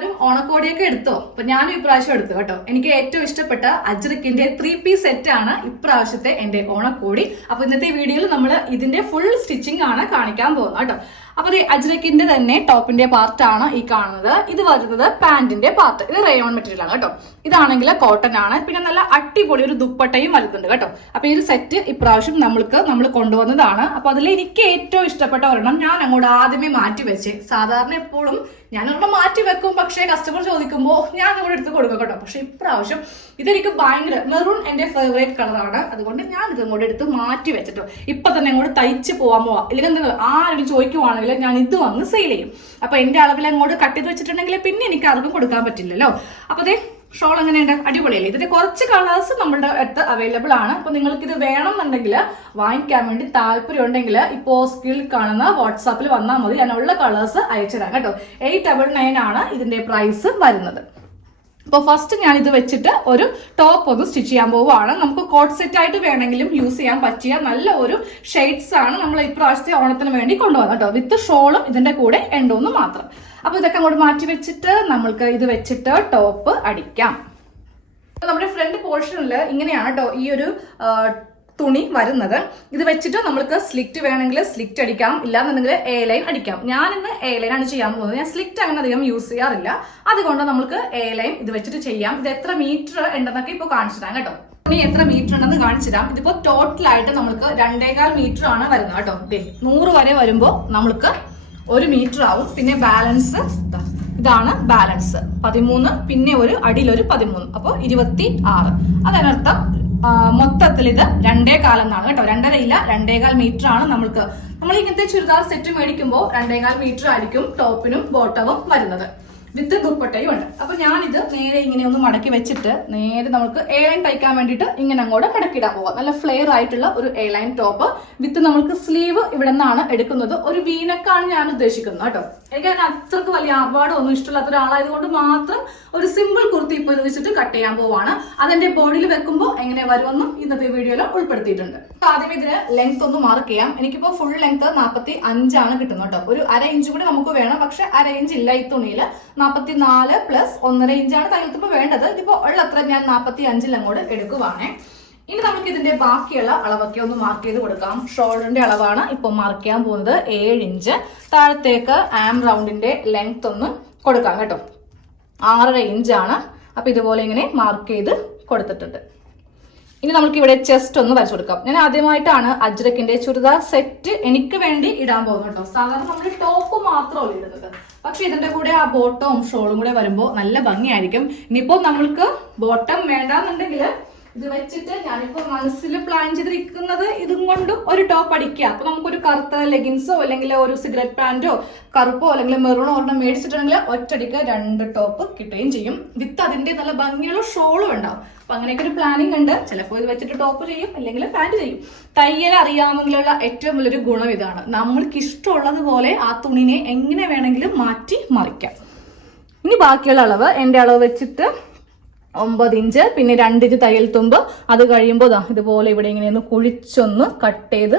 എല്ലാവരും ഓണക്കോടിയൊക്കെ എടുത്തോ? അപ്പൊ ഞാനും ഇപ്രാവശ്യം എടുത്തു കേട്ടോ. എനിക്ക് ഏറ്റവും ഇഷ്ടപ്പെട്ട അജ്രക്കിന്റെ ത്രീ പീസ് സെറ്റ് ആണ് ഇപ്രാവശ്യത്തെ എന്റെ ഓണക്കോടി. അപ്പൊ ഇന്നത്തെ വീഡിയോയിൽ നമ്മൾ ഇതിന്റെ ഫുൾ സ്റ്റിച്ചിങ് ആണ് കാണിക്കാൻ പോകുന്നത് കേട്ടോ. അപ്പൊ ദേ അജ്രക്കിന്റെ തന്നെ ടോപ്പിന്റെ പാർട്ട് ആണ് ഈ കാണുന്നത്. ഇത് വരുന്നത് പാന്റിന്റെ പാർട്ട് ഇത് റേയോൺ മെറ്റീരിയൽ ആണ് കേട്ടോ. ഇതാണെങ്കിൽ കോട്ടൺ ആണ്. പിന്നെ നല്ല അടിപൊളി ഒരു ദുപ്പട്ടയും വരുന്നുണ്ട് കേട്ടോ. അപ്പൊ ഈ ഒരു സെറ്റ് ഇപ്രാവശ്യം നമ്മൾക്ക് നമ്മൾ കൊണ്ടുവന്നതാണ്. അപ്പൊ അതിൽ എനിക്ക് ഏറ്റവും ഇഷ്ടപ്പെട്ട ഒരെണ്ണം ഞാൻ അങ്ങോട്ട് ആദ്യമേ മാറ്റി വെച്ചേ. സാധാരണ എപ്പോഴും ഞാൻ ഒരെണ്ണം മാറ്റി വെക്കും. പക്ഷേ കസ്റ്റമർ ചോദിക്കുമ്പോൾ ഞാൻ നിങ്ങളുടെ എടുത്ത് കൊടുക്കും കേട്ടോ. പക്ഷെ ഇപ്രാവശ്യം ഇതെനിക്ക് ഭയങ്കര മെറൂൺ എന്റെ ഫേവറേറ്റ് കളറാണ് അതുകൊണ്ട് ഞാൻ ഇത് ഇങ്ങോട്ട് എടുത്ത് മാറ്റി വെച്ചിട്ടോ. ഇപ്പൊ തന്നെ അങ്ങോട്ട് തയ്ച്ച് പോവാൻ പോവാം. ഇല്ലെങ്കിൽ എന്താ ആരും ചോദിക്കുവാണെങ്കിൽ ഞാൻ ഇത് വന്ന് സെയിൽ ചെയ്യും. അപ്പൊ എന്റെ അളവിൽ അങ്ങോട്ട് കട്ട് ചെയ്ത് വെച്ചിട്ടുണ്ടെങ്കിൽ പിന്നെ എനിക്ക് അളവ് കൊടുക്കാൻ പറ്റില്ലല്ലോ. അപ്പൊ അതെ ഷോൾ എങ്ങനെയുണ്ട്? അടിപൊളിയല്ലേ? ഇതിന്റെ കുറച്ച് കളേഴ്സ് നമ്മുടെ അടുത്ത് അവൈലബിൾ ആണ്. അപ്പൊ നിങ്ങൾക്ക് ഇത് വേണമെന്നുണ്ടെങ്കിൽ വാങ്ങിക്കാൻ വേണ്ടി താല്പര്യം ഉണ്ടെങ്കിൽ ഇപ്പോൾ സ്കിൽ കാണുന്ന വാട്സാപ്പിൽ വന്നാൽ മതി. ഞാൻ ഉള്ള കളേഴ്സ് അയച്ചുതരാം കേട്ടോ. എയ്റ്റ് ഡബിൾ നയൻ ആണ് ഇതിന്റെ പ്രൈസ് വരുന്നത്. അപ്പോൾ ഫസ്റ്റ് ഞാൻ ഇത് വെച്ചിട്ട് ഒരു ടോപ്പ് ഒന്ന് സ്റ്റിച്ച് ചെയ്യാൻ പോവുകയാണ്. നമുക്ക് കോട്ട് സെറ്റ് ആയിട്ട് വേണമെങ്കിലും യൂസ് ചെയ്യാൻ പറ്റിയ നല്ല ഒരു ഷെയ്ഡ്സ് ആണ് നമ്മൾ ഇപ്രാവശ്യത്തെ ഓണത്തിന് വേണ്ടി കൊണ്ടുവന്നത് കേട്ടോ. വിത്ത് ഷോളും ഇതിന്റെ കൂടെ എണ്ടോന്ന് മാത്രം. അപ്പൊ ഇതൊക്കെ അങ്ങോട്ട് മാറ്റി വെച്ചിട്ട് നമ്മൾക്ക് ഇത് വെച്ചിട്ട് ടോപ്പ് അടിക്കാം. നമ്മുടെ ഫ്രണ്ട് പോർഷനിൽ ഇങ്ങനെയാണ് ഈ ഒരു തുണി വരുന്നത്. ഇത് വെച്ചിട്ട് നമ്മൾക്ക് സ്ലിറ്റ് വേണമെങ്കിൽ സ്ലിറ്റ് അടിക്കാം. ഇല്ലാന്നുണ്ടെങ്കിൽ എ ലൈൻ അടിക്കാം. ഞാൻ ഇന്ന് എ ലൈൻ ആണ് ചെയ്യാൻ പോകുന്നത്. ഞാൻ സ്ലിറ്റ് അങ്ങനെ അധികം യൂസ് ചെയ്യാറില്ല. അതുകൊണ്ട് നമുക്ക് എ ലൈൻ ഇത് വെച്ചിട്ട് ചെയ്യാം. ഇത് എത്ര മീറ്റർ ഉണ്ടെന്നൊക്കെ ഇപ്പോൾ കാണിച്ചു തരാം കേട്ടോ. തുണി എത്ര മീറ്റർ ഉണ്ടെന്ന് കാണിച്ചു തരാം. ഇതിപ്പോ ടോട്ടലായിട്ട് നമ്മൾക്ക് രണ്ടേകാൽ മീറ്റർ ആണ് വരുന്നത് കേട്ടോ. നൂറ് വരെ വരുമ്പോൾ നമ്മൾക്ക് ഒരു മീറ്റർ ആവും. പിന്നെ ബാലൻസ് ഇതാണ് ബാലൻസ്. പതിമൂന്ന് പിന്നെ ഒരു അടിയിലൊരു പതിമൂന്ന്. അപ്പോൾ ഇരുപത്തി ആറ്. അതിനർത്ഥം മൊത്തത്തിൽ ഇത് രണ്ടേ കാലെന്നാണ് കേട്ടോ. രണ്ടര ഇല്ല രണ്ടേകാൽ മീറ്റർ ആണ് നമ്മൾക്ക്. നമ്മൾ ഇങ്ങനത്തെ ചുരിദാർ സെറ്റ് മേടിക്കുമ്പോൾ രണ്ടേകാൽ മീറ്റർ ആയിരിക്കും ടോപ്പിനും ബോട്ടവും വരുന്നത്. വിത്ത് ദുപ്പട്ടയും ഉണ്ട്. അപ്പൊ ഞാനിത് നേരെ ഇങ്ങനെ ഒന്ന് മടക്കി വെച്ചിട്ട് നേരെ നമുക്ക് എ ലൈൻ തയ്ക്കാൻ വേണ്ടിയിട്ട് ഇങ്ങനെ അങ്ങോട്ട് മടക്കിടാൻ പോവാം. നല്ല ഫ്ലെയർ ആയിട്ടുള്ള ഒരു എ ലൈൻ ടോപ്പ് വിത്ത് നമുക്ക് സ്ലീവ് ഇവിടെ നിന്നാണ് എടുക്കുന്നത്. ഒരു വീനക്കാണ് ഞാൻ ഉദ്ദേശിക്കുന്നത് കേട്ടോ. എനിക്ക് അതിന് അത്രയ്ക്ക് വലിയ ആർഭാടം ഒന്നും ഇഷ്ടമില്ലാത്ത ഒരാളായതുകൊണ്ട് മാത്രം ഒരു സിമ്പിൾ കുർത്തി ഇപ്പൊ ഇത് വെച്ചിട്ട് കട്ട് ചെയ്യാൻ പോവാണ്. അതെന്റെ ബോഡിയിൽ വെക്കുമ്പോൾ എങ്ങനെ വരുമെന്നും ഇന്നത്തെ വീഡിയോയിൽ ഉൾപ്പെടുത്തിയിട്ടുണ്ട്. ആദ്യം ഇതിന് ലെങ്ത് ഒന്ന് മാർക്ക് ചെയ്യാം. എനിക്കിപ്പോ ഫുൾ ലെങ്ത് നാൽപ്പത്തി അഞ്ചാണ് കിട്ടുന്നത് കേട്ടോ. ഒരു അര ഇഞ്ച് കൂടി നമുക്ക് വേണം. പക്ഷെ അര ഇഞ്ച് ഇല്ല ഈ തുണിയിൽ നാൽപ്പത്തി നാല് പ്ലസ് ഒന്നര ഇഞ്ചാണ് തയ്യൽത്തുമ്പോൾ വേണ്ടത്. ഇതിപ്പോ ഉള്ളത്ര ഞാൻ നാൽപ്പത്തി അഞ്ചിൽ അങ്ങോട്ട് എടുക്കുവാണേ. ഇനി നമുക്ക് ഇതിന്റെ ബാക്കിയുള്ള അളവൊക്കെ ഒന്ന് മാർക്ക് ചെയ്ത് കൊടുക്കാം. ഷോൾഡറിന്റെ അളവാണ് ഇപ്പൊ മാർക്ക് ചെയ്യാൻ പോകുന്നത് ഏഴ് ഇഞ്ച് താഴത്തേക്ക് ആം റൗണ്ടിന്റെ ലെങ്ത് ഒന്ന് കൊടുക്കാം കേട്ടോ. ആറര ഇഞ്ചാണ് അപ്പൊ ഇതുപോലെ ഇങ്ങനെ മാർക്ക് ചെയ്ത് കൊടുത്തിട്ടുണ്ട്. ഇനി നമുക്ക് ഇവിടെ ചെസ്റ്റ് ഒന്ന് വരച്ചു കൊടുക്കാം. ഞാൻ ആദ്യമായിട്ടാണ് അജ്രക്കിന്റെ ചുരിദാർ സെറ്റ് എനിക്ക് വേണ്ടി ഇടാൻ പോകുന്നത് കേട്ടോ. സാധാരണ നമ്മൾ ടോപ്പ് മാത്രമല്ല ഇടുന്നത്. പക്ഷെ ഇതിന്റെ കൂടെ ആ ബോട്ടവും ഷോളും കൂടെ വരുമ്പോൾ നല്ല ഭംഗിയായിരിക്കും. ഇനിയിപ്പോ നമ്മൾക്ക് ബോട്ടം വേണ്ടാന്നുണ്ടെങ്കിൽ ഇത് വെച്ചിട്ട് ഞാനിപ്പോ മനസ്സിൽ പ്ലാൻ ചെയ്തിരിക്കുന്നത് ഇതും കൊണ്ടും ഒരു ടോപ്പ് അടിക്കുക. അപ്പൊ നമുക്കൊരു കറുത്ത ലെഗിൻസോ അല്ലെങ്കിൽ ഒരു സിഗരറ്റ് പാന്റോ കറുപ്പോ അല്ലെങ്കിൽ മെറൂണോ ഒരെണ്ണം മേടിച്ചിട്ടുണ്ടെങ്കിൽ ഒറ്റടിക്ക് രണ്ട് ടോപ്പ് കിട്ടുകയും ചെയ്യും. വിത്ത് അതിന്റെ നല്ല ഭംഗിയുള്ള ഷോളും ഉണ്ടാവും. അപ്പൊ അങ്ങനെയൊക്കെ ഒരു പ്ലാനിങ് ഉണ്ട്. ചിലപ്പോൾ ഇത് വെച്ചിട്ട് ടോപ്പ് ചെയ്യും അല്ലെങ്കിൽ പാന്റ് ചെയ്യും. തയ്യൽ അറിയാമെങ്കിലുള്ള ഏറ്റവും വലിയൊരു ഗുണം ഇതാണ്. നമ്മൾക്ക് ഇഷ്ടമുള്ളതുപോലെ ആ തുണിനെ എങ്ങനെ വേണമെങ്കിലും മാറ്റി മറിക്കാം. ഇനി ബാക്കിയുള്ള അളവ് എന്റെ അളവ് വെച്ചിട്ട് ഒമ്പത് ഇഞ്ച് പിന്നെ രണ്ട് ഇഞ്ച് തയ്യൽ തുമ്പ്. അത് കഴിയുമ്പോൾ ദാ ഇതുപോലെ ഇവിടെ ഇങ്ങനെ ഒന്ന് കുഴിച്ചൊന്ന് കട്ട് ചെയ്ത്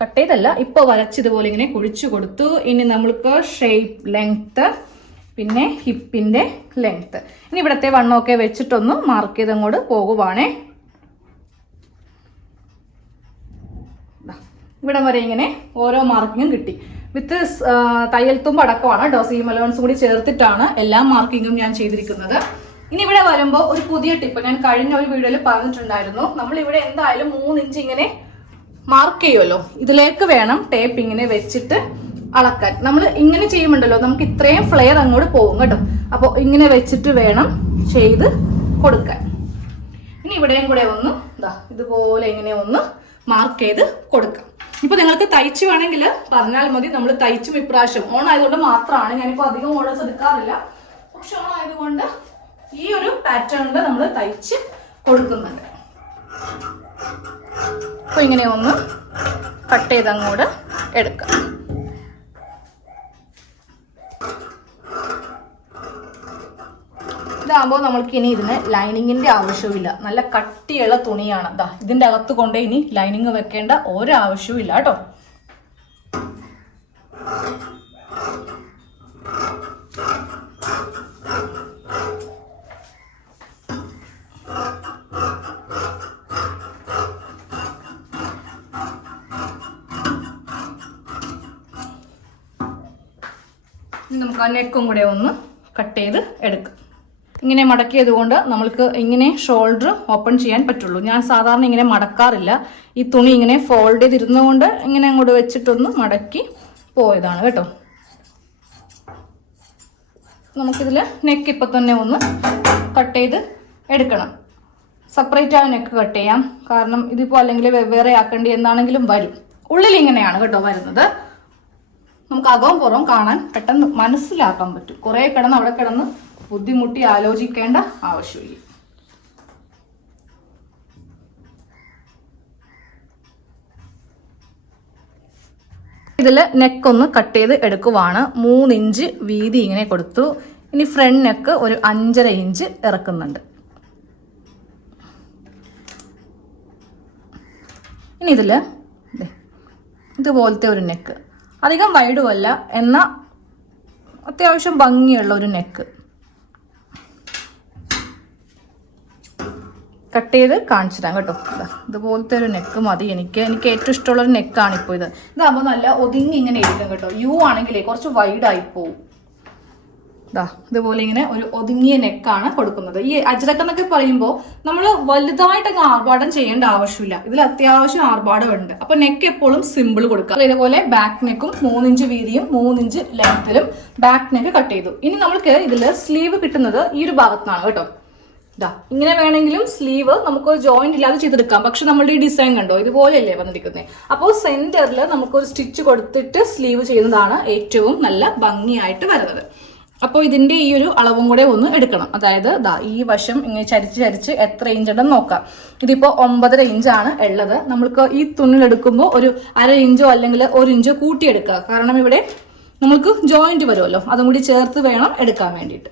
കട്ട് ചെയ്തല്ല ഇപ്പോൾ വരച്ചതുപോലെ ഇങ്ങനെ കുഴിച്ചു കൊടുത്തു. ഇനി നമ്മൾക്ക് ഷേപ്പ് ലെങ്ത്ത് പിന്നെ ഹിപ്പിന്റെ ലെങ്ത്ത് ഇനി ഇവിടത്തെ വണ്ണമൊക്കെ വെച്ചിട്ടൊന്ന് മാർക്ക് ചെയ്ത് അങ്ങോട്ട് പോകുവാണേ. ഇവിടം വരെ ഇങ്ങനെ ഓരോ മാർക്കിങ്ങും കിട്ടി. വിത്ത് തയ്യൽ തുമ്പ് അടക്കമാണ്. കേട്ടോ സീം അലവൻസ് കൂടി ചേർത്തിട്ടാണ് എല്ലാ മാർക്കിങ്ങും ഞാൻ ചെയ്തിരിക്കുന്നത്. ഇനി ഇവിടെ വരുമ്പോൾ ഒരു പുതിയ ടിപ്പ് ഞാൻ കഴിഞ്ഞ ഒരു വീഡിയോയിൽ പറഞ്ഞിട്ടുണ്ടായിരുന്നു. നമ്മൾ ഇവിടെ എന്തായാലും മൂന്ന് ഇഞ്ച് ഇങ്ങനെ മാർക്ക് ചെയ്യുമല്ലോ ഇതിലേക്ക് വേണം ടേപ്പ് ഇങ്ങനെ വെച്ചിട്ട് അളക്കാൻ. നമ്മൾ ഇങ്ങനെ ചെയ്യുമ്പോണ്ടല്ലോ നമുക്ക് ഇത്രയും ഫ്ലെയർ അങ്ങോട്ട് പോകും കേട്ടോ. അപ്പോൾ ഇങ്ങനെ വെച്ചിട്ട് വേണം ചെയ്ത് കൊടുക്കാൻ. ഇനി ഇവിടെയും കൂടെ ഒന്ന് ഇതാ ഇതുപോലെ ഇങ്ങനെ ഒന്ന് മാർക്ക് ചെയ്ത് കൊടുക്കാം. ഇപ്പൊ നിങ്ങൾക്ക് തയ്ച്ചു വേണമെങ്കിൽ പറഞ്ഞാൽ മതി. നമ്മൾ തയ്ച്ചും ഇപ്രാവശ്യം. ഓൺ ആയതുകൊണ്ട് മാത്രമാണ്. ഞാനിപ്പോ അധികം ഓർഡേഴ്സ് എടുക്കാറില്ല. പക്ഷെ ഓൺ ആയതുകൊണ്ട് ഈ ഒരു പാറ്റേണിൽ നമ്മൾ തയ്ച്ച് കൊടുക്കുന്നുണ്ട്. അപ്പൊ ഇങ്ങനെ ഒന്ന് കട്ട് ചെയ്ത് അങ്ങോട്ട് എടുക്കാം. ഇതാകുമ്പോൾ നമ്മൾക്ക് ഇനി ഇതിന് ലൈനിങ്ങിന്റെ ആവശ്യമില്ല നല്ല കട്ടിയുള്ള തുണിയാണ്. ദാ ഇതിന്റെ അകത്ത് കൊണ്ടേ ഇനി ലൈനിങ് വെക്കേണ്ട ഒരാവശ്യവും ഇല്ല കേട്ടോ. നമുക്ക് ആ നെക്കും കൂടെ ഒന്ന് കട്ട് ചെയ്ത് എടുക്കാം. ഇങ്ങനെ മടക്കിയത് കൊണ്ട് നമ്മൾക്ക് ഇങ്ങനെ ഷോൾഡർ ഓപ്പൺ ചെയ്യാൻ പറ്റുള്ളൂ. ഞാൻ സാധാരണ ഇങ്ങനെ മടക്കാറില്ല. ഈ തുണി ഇങ്ങനെ ഫോൾഡ് ചെയ്തിരുന്നുകൊണ്ട് ഇങ്ങനെ അങ്ങോട്ട് വെച്ചിട്ടൊന്ന് മടക്കി പോയതാണ് കേട്ടോ. നമുക്കിതിൽ നെക്ക് ഇപ്പം തന്നെ ഒന്ന് കട്ട് ചെയ്ത് എടുക്കണം. സെപ്പറേറ്റ് ആ നെക്ക് കട്ട് ചെയ്യാം. കാരണം ഇതിപ്പോൾ അല്ലെങ്കിൽ വെവ്വേറെ ആക്കേണ്ടി എന്നാണെങ്കിലും വരും. ഉള്ളിൽ ഇങ്ങനെയാണ് കേട്ടോ വരുന്നത്. നമുക്ക് അകവും പുറവും കാണാൻ പെട്ടെന്ന് മനസ്സിലാക്കാൻ പറ്റും. കുറേ കിടന്ന് അവിടെ കിടന്ന് ബുദ്ധിമുട്ടി ആലോചിക്കേണ്ട ആവശ്യമില്ല. ഇതിൽ നെക്കൊന്ന് കട്ട് ചെയ്ത് എടുക്കുവാണ്. മൂന്ന് ഇഞ്ച് വീതി ഇങ്ങനെ കൊടുത്തു. ഇനി ഫ്രണ്ട് നെക്ക് ഒരു അഞ്ചര ഇഞ്ച് ഇറക്കുന്നുണ്ട്. ഇനി ഇതിൽ ഇതുപോലത്തെ ഒരു നെക്ക് അധികം വൈഡുമല്ല എന്ന അത്യാവശ്യം ഭംഗിയുള്ള ഒരു നെക്ക് കട്ട് ചെയ്ത് കാണിച്ചു തരാം കേട്ടോ ഇതുപോലത്തെ ഒരു നെക്ക് മതി. എനിക്ക് എനിക്ക് ഏറ്റവും ഇഷ്ടമുള്ള ഒരു നെക്കാണ് ഇപ്പോൾ ഇത്. ഇതാകുമ്പോൾ നല്ല ഒതുങ്ങി ഇങ്ങനെ ഇരിക്കും കേട്ടോ. യു ആണെങ്കിലേ കുറച്ച് വൈഡായി പോവും. ദാ ഇതുപോലെ ഇങ്ങനെ ഒരു ഒതുങ്ങിയ നെക്കാണ് കൊടുക്കുന്നത്. ഈ അജ്രക്ക് എന്നൊക്കെ പറയുമ്പോൾ നമ്മൾ വലുതായിട്ടൊക്കെ ആർഭാടം ചെയ്യേണ്ട ആവശ്യമില്ല. ഇതിൽ അത്യാവശ്യം ആർഭാടം ഉണ്ട് അപ്പൊ നെക്ക് എപ്പോഴും സിമ്പിൾ കൊടുക്കുക. ഇതുപോലെ ബാക്ക് നെക്കും മൂന്നിഞ്ച് വീതിയും മൂന്നിഞ്ച് ലെങ്ത്തിലും ബാക്ക് നെക്ക് കട്ട് ചെയ്തു. ഇനി നമ്മൾക്ക് ഇതിൽ സ്ലീവ് കിട്ടുന്നത് ഈ ഒരു ഭാഗത്താണ് കേട്ടോ. ഇതാ ഇങ്ങനെ വേണമെങ്കിലും സ്ലീവ് നമുക്ക് ജോയിന്റ് ഇല്ലാതെ ചെയ്തെടുക്കാം. പക്ഷെ നമ്മുടെ ഈ ഡിസൈൻ കണ്ടോ? ഇതുപോലെയല്ലേ വന്നിരിക്കുന്നത് അപ്പോൾ സെന്ററിൽ നമുക്കൊരു സ്റ്റിച്ച് കൊടുത്തിട്ട് സ്ലീവ് ചെയ്യുന്നതാണ് ഏറ്റവും നല്ല ഭംഗിയായിട്ട് വരുന്നത്. അപ്പോൾ ഇതിന്റെ ഈ ഒരു അളവും കൂടെ ഒന്ന് എടുക്കണം. അതായത് ദാ ഈ വശം ഇങ്ങനെ ചരിച്ച് ചരിച്ച് എത്ര ഇഞ്ച് ഉണ്ടെന്ന് നോക്കാം. ഇതിപ്പോൾ ഒമ്പതര ഇഞ്ചാണ് ഉള്ളത് നമ്മൾക്ക് ഈ തുണിലെടുക്കുമ്പോൾ ഒരു അര ഇഞ്ചോ അല്ലെങ്കിൽ ഒരു ഇഞ്ചോ കൂട്ടിയെടുക്കുക കാരണം ഇവിടെ നമ്മൾക്ക് ജോയിന്റ് വരുമല്ലോ. അതും കൂടി ചേർത്ത് വേണം എടുക്കാൻ വേണ്ടിയിട്ട്.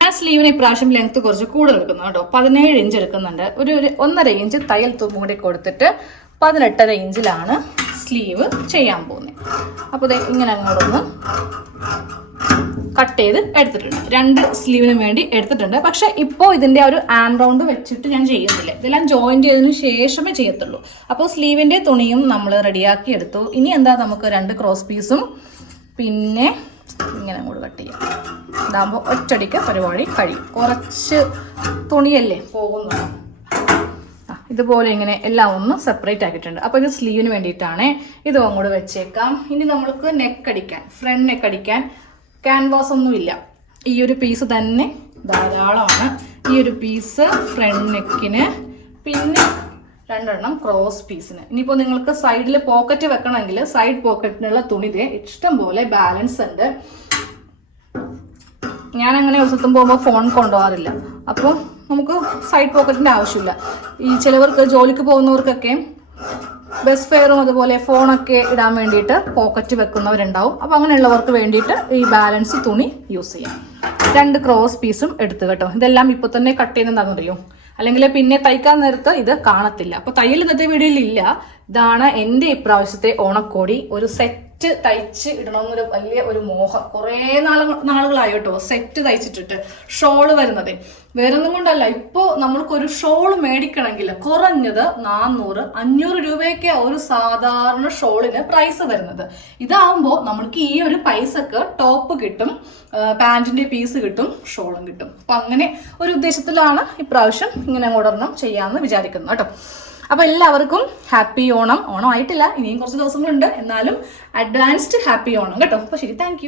ഞാൻ സ്ലീവിന് ഇപ്രാവശ്യം ലെങ്ത് കുറച്ച് കൂടുതൽ എടുക്കുന്നു. കേട്ടോ. പതിനേഴ് ഇഞ്ച് എടുക്കുന്നുണ്ട്. ഒരു ഒന്നര ഇഞ്ച് തയ്യൽ തുമ്പ് കൂടി കൊടുത്തിട്ട് പതിനെട്ടര ഇഞ്ചിലാണ് സ്ലീവ് ചെയ്യാൻ പോകുന്നത്. അപ്പോൾ ഇങ്ങനെ അങ്ങോട്ടൊന്ന് കട്ട് ചെയ്ത് എടുത്തിട്ടുണ്ട്. രണ്ട് സ്ലീവിനും വേണ്ടി എടുത്തിട്ടുണ്ട്. പക്ഷെ ഇപ്പോൾ ഇതിന്റെ ആ ഒരു ആം റൗണ്ട് വെച്ചിട്ട് ഞാൻ ചെയ്യുന്നില്ല. ഇതെല്ലാം ജോയിൻ ചെയ്തതിന് ശേഷമേ ചെയ്യത്തുള്ളൂ. അപ്പോൾ സ്ലീവിന്റെ തുണിയും നമ്മൾ റെഡിയാക്കി എടുത്തു. ഇനി എന്താ നമുക്ക് രണ്ട് ക്രോസ് പീസും പിന്നെ ഇങ്ങനെ അങ്ങോട്ട് കട്ട് ചെയ്യാം. ഇതാകുമ്പോൾ ഒറ്റടിക്ക് പരിപാടി കഴിയും. കുറച്ച് തുണിയല്ലേ പോകുന്നുള്ളൂ ആ, ഇതുപോലെ ഇങ്ങനെ എല്ലാം ഒന്ന് സെപ്പറേറ്റ് ആക്കിയിട്ടുണ്ട്. അപ്പോൾ ഇത് സ്ലീവിന് വേണ്ടിയിട്ടാണ് ഇത് അങ്ങോട്ട് വെച്ചേക്കാം. ഇനി നമ്മൾക്ക് നെക്ക് അടിക്കാൻ ഫ്രണ്ട് നെക്ക് അടിക്കാൻ ക്യാൻവാസ് ഒന്നുമില്ല ഈ ഒരു പീസ് തന്നെ ധാരാളമാണ്. ഈ ഒരു പീസ് ഫ്രണ്ട് നെക്കിന് പിന്നെ രണ്ടെണ്ണം ക്രോസ് പീസിന് ഇനിയിപ്പോൾ നിങ്ങൾക്ക് സൈഡിൽ പോക്കറ്റ് വെക്കണമെങ്കിൽ സൈഡ് പോക്കറ്റിനുള്ള തുണി ദേ ഇഷ്ടം പോലെ ബാലൻസ് ഉണ്ട്. ഞാൻ അങ്ങനെ ഒരു സ്ഥലത്തും പോകുമ്പോൾ ഫോൺ കൊണ്ടുപോകാറില്ല. അപ്പോൾ നമുക്ക് സൈഡ് പോക്കറ്റിന്റെ ആവശ്യമില്ല. ഈ ചിലവർക്ക് ജോലിക്ക് പോകുന്നവർക്കൊക്കെ ബസ് ഫെയറും അതുപോലെ ഫോണൊക്കെ ഇടാൻ വേണ്ടിയിട്ട് പോക്കറ്റ് വെക്കുന്നവരുണ്ടാവും. അപ്പോൾ അങ്ങനെയുള്ളവർക്ക് വേണ്ടിയിട്ട് ഈ ബാലൻസ് തുണി യൂസ് ചെയ്യാം. രണ്ട് ക്രോസ് പീസും എടുത്തു കേട്ടോ. ഇതെല്ലാം ഇപ്പോൾ തന്നെ കട്ട് ചെയ്യുന്നതാണെന്ന് അറിയോ? അല്ലെങ്കിൽ പിന്നെ തയ്ക്കാൻ നേരത്ത് ഇത് കാണത്തില്ല. അപ്പോൾ തയ്യൽ ഇന്നത്തെ വീഡിയോയിൽ ഇല്ല. ഇതാണ് എന്റെ ഇപ്രാവശ്യത്തെ ഓണക്കോടി. ഒരു സെറ്റ് തയ്ച്ച് ഇടണമെന്നൊരു വലിയ ഒരു മോഹം. കുറേ നാള നാളുകളായി കേട്ടോ സെറ്റ് തയ്ച്ചിട്ടിട്ട് ഷോൾ വരുന്നത്. വേറൊന്നും കൊണ്ടല്ല ഇപ്പോൾ നമ്മൾക്കൊരു ഷോൾ മേടിക്കണമെങ്കിൽ കുറഞ്ഞത് നാന്നൂറ് അഞ്ഞൂറ് രൂപയൊക്കെ ഒരു സാധാരണ ഷോളിന് പ്രൈസ് വരുന്നത്. ഇതാവുമ്പോൾ നമ്മൾക്ക് ഈ ഒരു പൈസക്ക് ടോപ്പ് കിട്ടും പാന്റിന്റെ പീസ് കിട്ടും ഷോളും കിട്ടും. അപ്പം അങ്ങനെ ഒരു ഉദ്ദേശത്തിലാണ് ഇപ്രാവശ്യം ഇങ്ങനെ അങ്ങോട്ടൊരെണ്ണം ചെയ്യാമെന്ന് വിചാരിക്കുന്നത് കേട്ടോ. അപ്പൊ എല്ലാവർക്കും ഹാപ്പി ഓണം. ഓണം ആയിട്ടില്ല ഇനിയും കുറച്ച് ദിവസങ്ങളുണ്ട്. എന്നാലും അഡ്വാൻസ്ഡ് ഹാപ്പി ഓണം. കേട്ടോ? അപ്പൊ ശരി താങ്ക്